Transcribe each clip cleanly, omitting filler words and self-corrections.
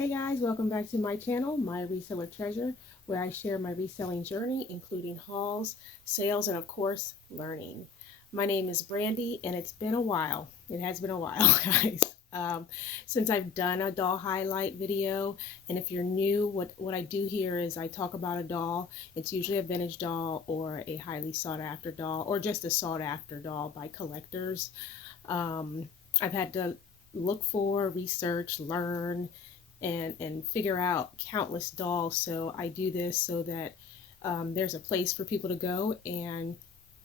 Hey guys, welcome back to my channel, My Reseller Treasure, where I share my reselling journey, including hauls, sales, and of course, learning. My name is Brandy, and it's been a while. It has been a while, guys, since I've done a doll highlight video. And if you're new, what I do here is I talk about a doll. It's usually a vintage doll or a highly sought after doll, or just a sought after doll by collectors. I've had to look for, research, learn, and figure out countless dolls. So I do this so that there's a place for people to go, and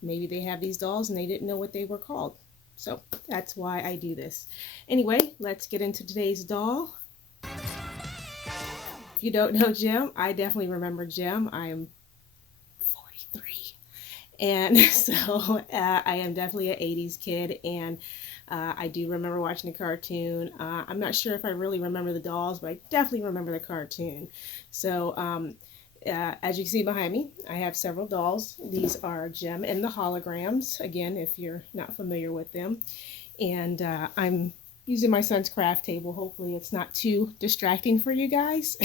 maybe they have these dolls and they didn't know what they were called. So that's why I do this. Anyway, let's get into today's doll. If you don't know Jim, I definitely remember Jim. I am 43. And so I am definitely an 80s kid, and I do remember watching the cartoon. I'm not sure if I really remember the dolls, but I definitely remember the cartoon. So as you can see behind me, I have several dolls. These are Jem and the Holograms, again, if you're not familiar with them. And I'm using my son's craft table. Hopefully it's not too distracting for you guys.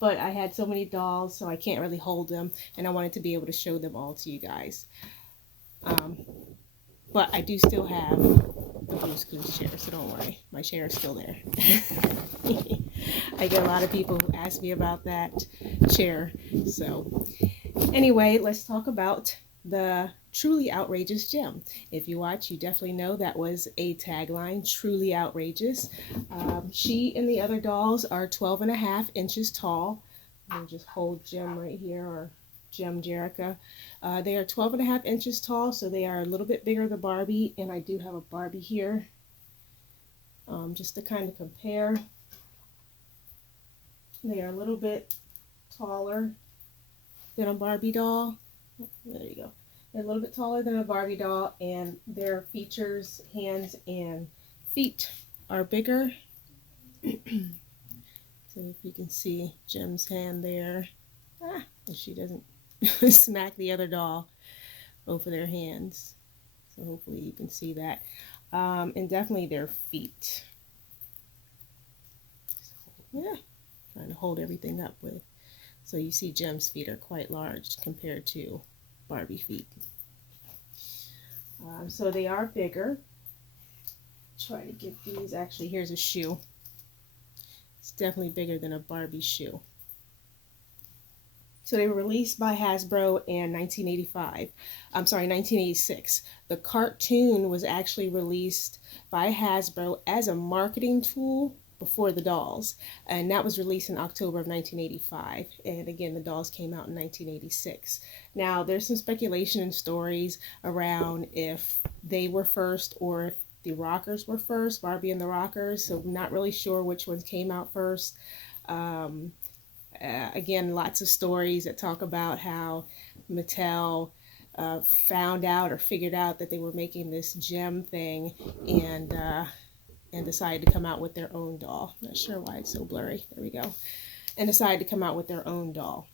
But I had so many dolls, so I can't really hold them, and I wanted to be able to show them all to you guys. But I do still have the Blue Screws chair, so don't worry. My chair is still there. I get a lot of people who ask me about that chair. So anyway, let's talk about the Truly Outrageous Jem. If you watch, you definitely know that was a tagline, Truly Outrageous. She and the other dolls are 12.5 inches tall. I'll just hold Jem right here, or Jem Jerica. They are 12.5 inches tall, so they are a little bit bigger than Barbie, and I do have a Barbie here, just to kind of compare. They are a little bit taller than a Barbie doll. There you go. They're a little bit taller than a Barbie doll, and their features, hands and feet, are bigger. So if you can see Jem's hand there, and she doesn't smack the other doll over their hands. So hopefully you can see that. And definitely their feet. So, yeah, trying to hold everything up with. So you see Jem's feet are quite large compared to Barbie feet. So they are bigger. Try to get these. Actually, here's a shoe. It's definitely bigger than a Barbie shoe. So they were released by Hasbro in 1986. The cartoon was actually released by Hasbro as a marketing tool before the dolls, and that was released in October of 1985. And again, the dolls came out in 1986. Now, there's some speculation and stories around if they were first or if the Rockers were first, Barbie and the Rockers. So I'm not really sure which ones came out first. Again, lots of stories that talk about how Mattel found out or figured out that they were making this Jem thing, and decided to come out with their own doll. Not sure why it's so blurry. There we go. And decided to come out with their own doll,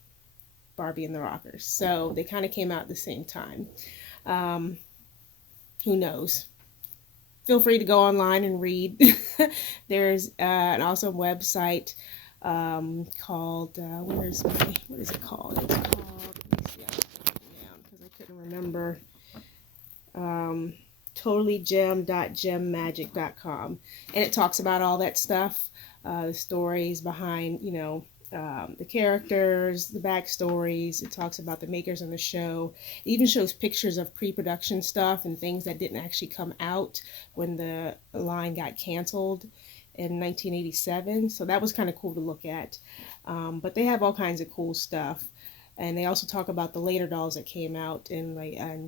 Barbie and the Rockers. So they kind of came out at the same time. Who knows? Feel free to go online and read. There's an awesome website called, what is it called? It's called, let me see, I'll put it down because I couldn't remember. totallyjem.gemmagic.com, and it talks about all that stuff, the stories behind, the characters, the backstories. It talks about the makers on the show. It even shows pictures of pre-production stuff and things that didn't actually come out when the line got canceled in 1987. So that was kind of cool to look at. But they have all kinds of cool stuff. And they also talk about the later dolls that came out in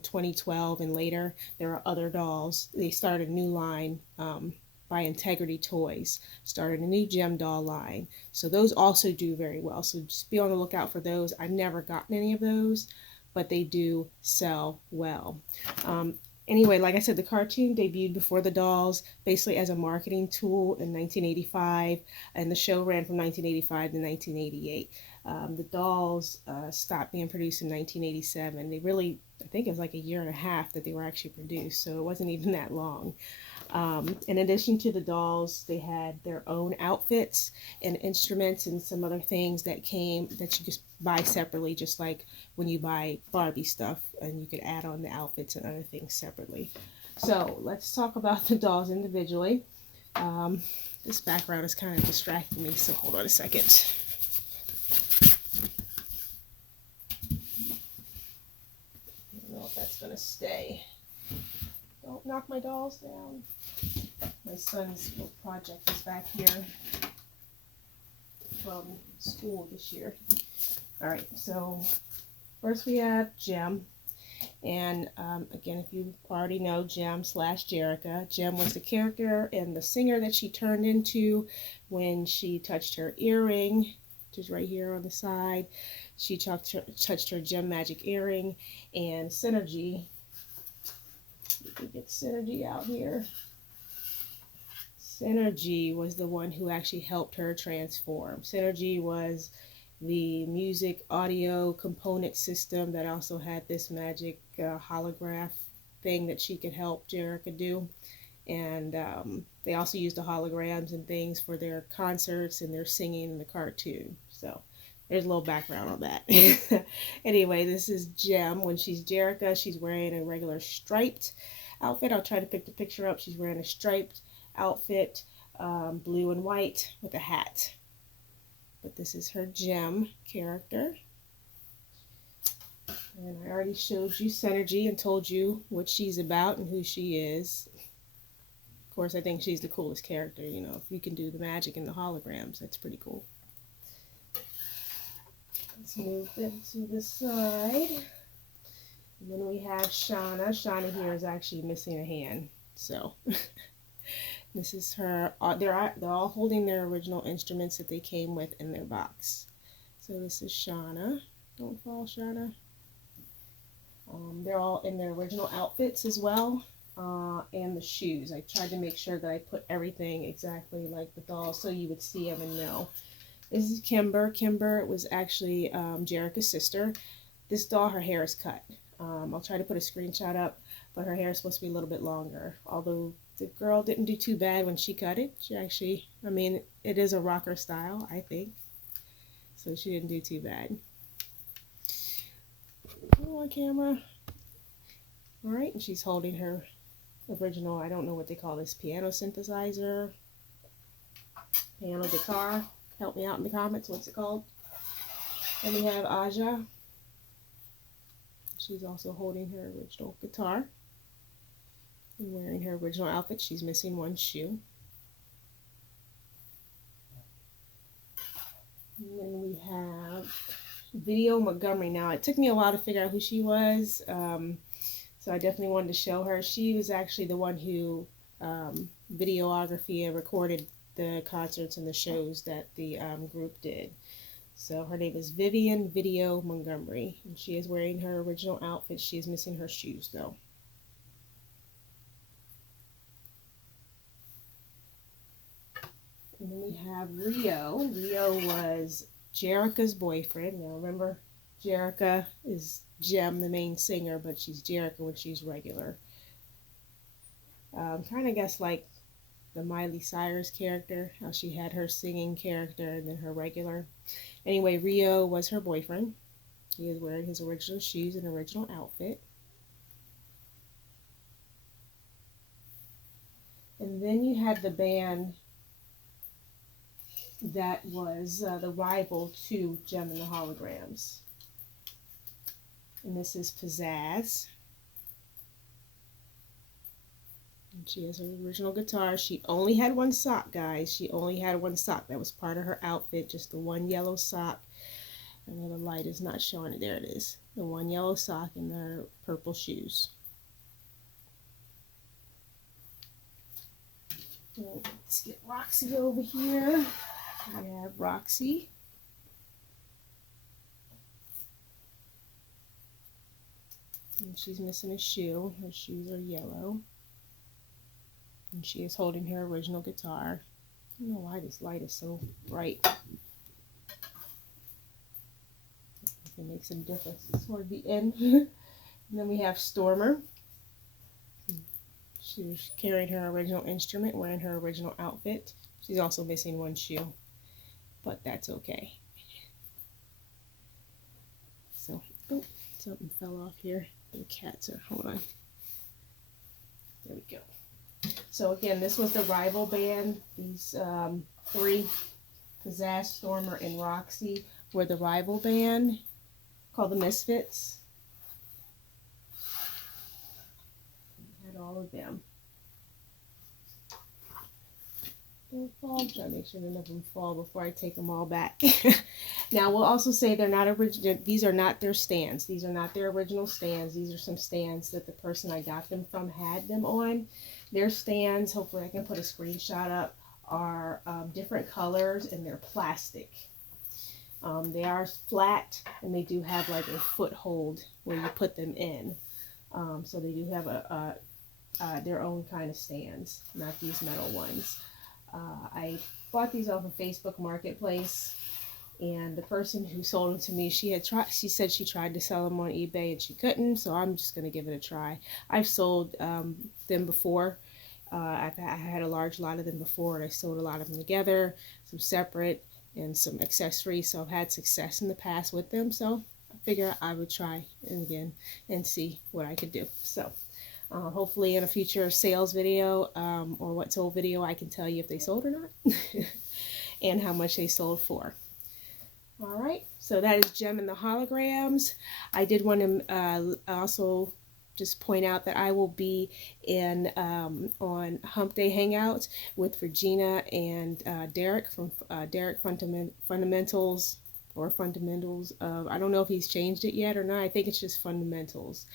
2012 and later. There are other dolls. They started a new line by Integrity Toys, started a new Jem doll line. So those also do very well. So just be on the lookout for those. I've never gotten any of those, but they do sell well. Anyway, like I said, the cartoon debuted before the dolls, basically as a marketing tool in 1985, and the show ran from 1985 to 1988. The dolls stopped being produced in 1987. They really, I think it was like a year and a half that they were actually produced, so it wasn't even that long. In addition to the dolls, they had their own outfits and instruments and some other things that came that you just buy separately, just like when you buy Barbie stuff, and you could add on the outfits and other things separately. So let's talk about the dolls individually. This background is kind of distracting me, so hold on a second. I don't know if that's going to stay. Don't knock my dolls down. My son's project is back here from school this year. All right, so first we have Gem. And again, if you already know Gem / Jerrica, Gem was the character and the singer that she turned into when she touched her earring, which is right here on the side. She touched her Gem Magic earring, and Synergy. You can get Synergy out here. Synergy was the one who actually helped her transform. Synergy was the music audio component system that also had this magic holograph thing that she could help Jerrica do. And they also used the holograms and things for their concerts and their singing in the cartoon. So there's a little background on that. Anyway, this is Gem. When she's Jerrica, she's wearing a regular striped outfit. I'll try to pick the picture up. She's wearing a striped outfit, blue and white with a hat. But this is her Gem character. And I already showed you Synergy and told you what she's about and who she is. Of course, I think she's the coolest character. You know, if you can do the magic and the holograms, that's pretty cool. Let's move them to the side. And then we have Shauna. Shauna here is actually missing a hand. So this is her. They're all holding their original instruments that they came with in their box. So this is Shauna. Don't fall, Shauna. They're all in their original outfits as well, and the shoes. I tried to make sure that I put everything exactly like the dolls so you would see them and know. This is Kimber. Kimber was actually Jerrica's sister. This doll, her hair is cut. I'll try to put a screenshot up, but her hair is supposed to be a little bit longer. Although the girl didn't do too bad when she cut it. She actually, I mean, it is a rocker style, I think. So she didn't do too bad. Come on, camera. All right, and she's holding her original, I don't know what they call this, piano synthesizer, piano guitar. Help me out in the comments, what's it called? And we have Aja. She's also holding her original guitar and wearing her original outfit. She's missing one shoe. And then we have Video Montgomery. Now, it took me a while to figure out who she was, so I definitely wanted to show her. She was actually the one who videography and recorded the concerts and the shows that the group did. So her name is Vivian Video Montgomery, and she is wearing her original outfit. She is missing her shoes, though. And then we have Rio. Rio was Jerrica's boyfriend. Now remember, Jerrica is Gem, the main singer, but she's Jerrica when she's regular. Kind of guess like the Miley Cyrus character, how she had her singing character and then her regular. Anyway, Rio was her boyfriend. He is wearing his original shoes and original outfit. And then you had the band that was the rival to Gem and the Holograms. And this is Pizzazz. And she has her original guitar. She only had one sock, guys. She only had one sock. That was part of her outfit, just the one yellow sock. I know the light is not showing it. There it is. The one yellow sock and her purple shoes. Let's get Roxy over here. We have Roxy. And she's missing a shoe. Her shoes are yellow. And she is holding her original guitar. I don't know why this light is so bright. It makes some difference toward the end. And then we have Stormer. She's carrying her original instrument, wearing her original outfit. She's also missing one shoe, but that's okay. So, oh, something fell off here. The cats are, hold on. There we go. So again, this was the rival band. These three, Pizzazz, Stormer, and Roxy, were the rival band called the Misfits. Had all of them. Don't fall. I'm trying to make sure none of them fall before I take them all back. Now, we'll also say they're not original. These are not their stands. These are not their original stands. These are some stands that the person I got them from had them on. Their stands, hopefully I can put a screenshot up, are different colors, and they're plastic. They are flat, and they do have like a foothold where you put them in. So they do have their own kind of stands, not these metal ones. I bought these off of Facebook Marketplace, and the person who sold them to me, she said she tried to sell them on eBay and she couldn't, so I'm just going to give it a try. I've sold them before. I had a large lot of them before, and I sold a lot of them together, some separate and some accessories, so I've had success in the past with them, so I figure I would try again and see what I could do. So hopefully in a future sales video or what sold video, I can tell you if they sold or not and how much they sold for. All right, so that is Gem and the Holograms. I did want to also just point out that I will be in on Hump Day Hangout with Regina and Derrick from Derrick Fundamentals or Fundamentals of, I don't know if he's changed it yet or not. I think it's just Fundamentals.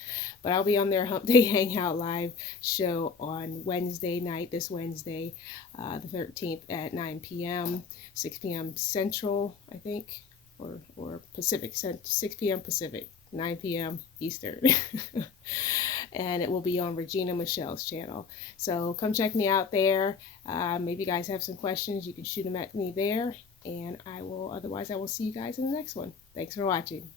But I'll be on their Hump Day Hangout live show on Wednesday night, this Wednesday, the 13th at 9 p.m., 6 p.m. Central, I think, or Pacific, 6 p.m. Pacific, 9 p.m. Eastern. And it will be on Regina Michelle's channel. So come check me out there. Maybe you guys have some questions. You can shoot them at me there. And otherwise I will see you guys in the next one. Thanks for watching.